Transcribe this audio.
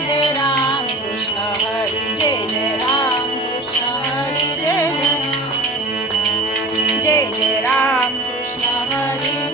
य राम कृष्ण जय राम कृष्ण हरि जय जय राम कृष्ण